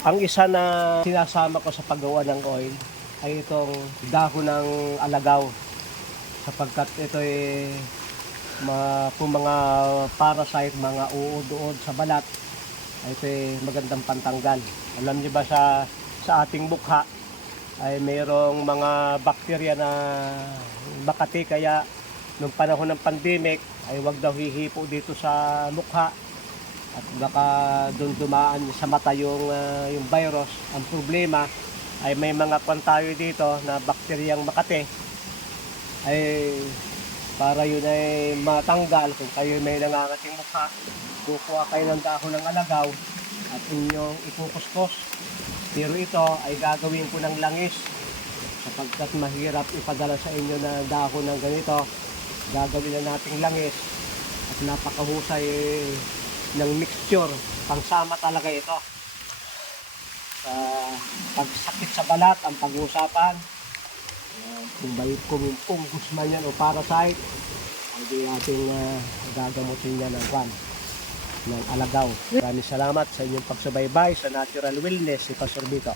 Ang isa na sinasama ko sa paggawa ng oil ay itong dahon ng alagaw, sapagkat ito ay kung mga parasite, mga uod-uod sa balat, ay ito ay magandang pantanggal. Alam niyo ba sa ating mukha ay mayroong mga bakterya na Makati, kaya nung panahon ng pandemic ay wag daw hihipo dito sa mukha at baka doon dumaan sa mata yung virus. Ang problema ay may mga kwan tayo dito na bakteryang Makati, ay para yun ay matanggal, kung kayo may nangangating mukha, kukuha kayo ng dahon ng alagaw at inyong ipukuskos. Pero ito ay gagawin ko ng langis, sapagkat mahirap ipadala sa inyo na dahon ng ganito. Gagawin na nating langis at napakahusay ng mixture. Pangsama talaga ito. Sa pagsakit sa balat ang pag-uusapan. Kung fungus man yan o parasite, hindi natin gagamutin yan ng alagaw. Maraming salamat sa inyong pagsubaybay sa Natural Wellness si Pastor Vito.